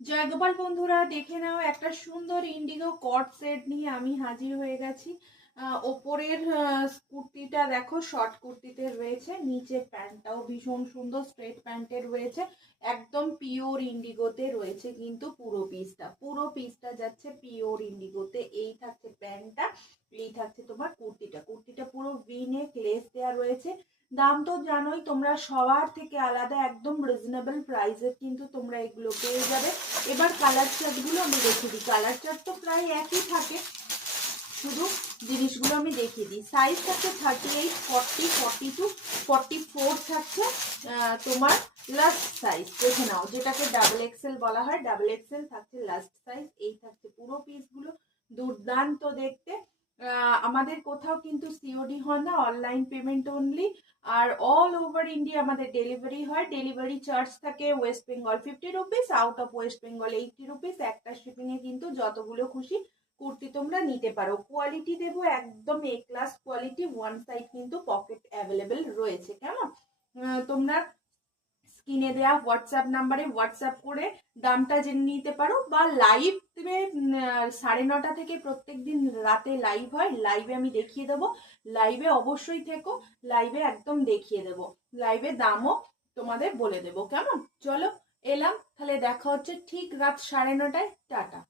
জয়গোপাল বন্ধুরা, দেখে নাও একটা সুন্দর ইন্ডিগো কট সেট নিয়ে আমি হাজির হয়ে গেছি। ওপরের কুর্তিটা দেখো শর্ট কুর্তিতে রয়েছে, নিচে প্যান্টটাও ভীষণ সুন্দর স্ট্রেট প্যান্টের রয়েছে, একদম পিওর ইন্ডিগোতে রয়েছে। কিন্তু পুরো পিসটা যাচ্ছে পিওর ইন্ডিগোতে। এই থাকছে প্যান্টটা, এই থাকছে তোমার কুর্তিটা পুরো ভি নেক লেস দেওয়া রয়েছে। দাম তো জানোই তোমরা, সবার থেকে আলাদা, একদম রিজনেবল প্রাইসে কিন্তু তোমরা এগুলো পেয়ে যাবে। এবার কালার চার্টগুলো আমি দেখিয়ে দিই। কালার চার্ট তো প্রায় একই থাকে, শুধু জিনিসগুলো আমি দেখিয়ে দিই। সাইজ থাকছে 38, 40, 42, 44 থাকছে তোমার লাস্ট সাইজ। দেখে নাও, যেটাকে ডাবল এক্সেল বলা হয়, ডাবল এক্সেল থাকছে লাস্ট সাইজ। এই থাকছে পুরো পিসগুলো, দুর্দান্ত দেখতে। আমাদের কোথাও কিন্তু সিওডি হয় না, অনলাইন পেমেন্ট অনলি। আর অল ওভার ইন্ডিয়া আমাদের ডেলিভারি হয়। ডেলিভারি চার্জ থাকে West Bengal 50 rupees, out of West Bengal 80 rupees. একটা শিপিংয়ে কিন্তু যতগুলো খুশি কুর্তি তোমরা নিতে পারো। কোয়ালিটি দেবো একদম এ ক্লাস কোয়ালিটি, ওয়ান সাইড কিন্তু পকেট অ্যাভেলেবেল রয়েছে। কেমন? তোমরা স্ক্রিনে দেওয়া হোয়াটসঅ্যাপ নাম্বারে হোয়াটসঅ্যাপ করে দামটা জেনে নিতে পারো, বা লাইভে 9:30 থেকে প্রত্যেক দিন রাতে লাইভ হয়, লাইভে আমি দেখিয়ে দেবো। লাইভে অবশ্যই থেকো, লাইভে একদম দেখিয়ে দেবো, লাইভে দামও তোমাদের বলে দেবো। কেমন? চলো এলাম, তাহলে দেখা হচ্ছে ঠিক রাত 9:30টায়। টাটা।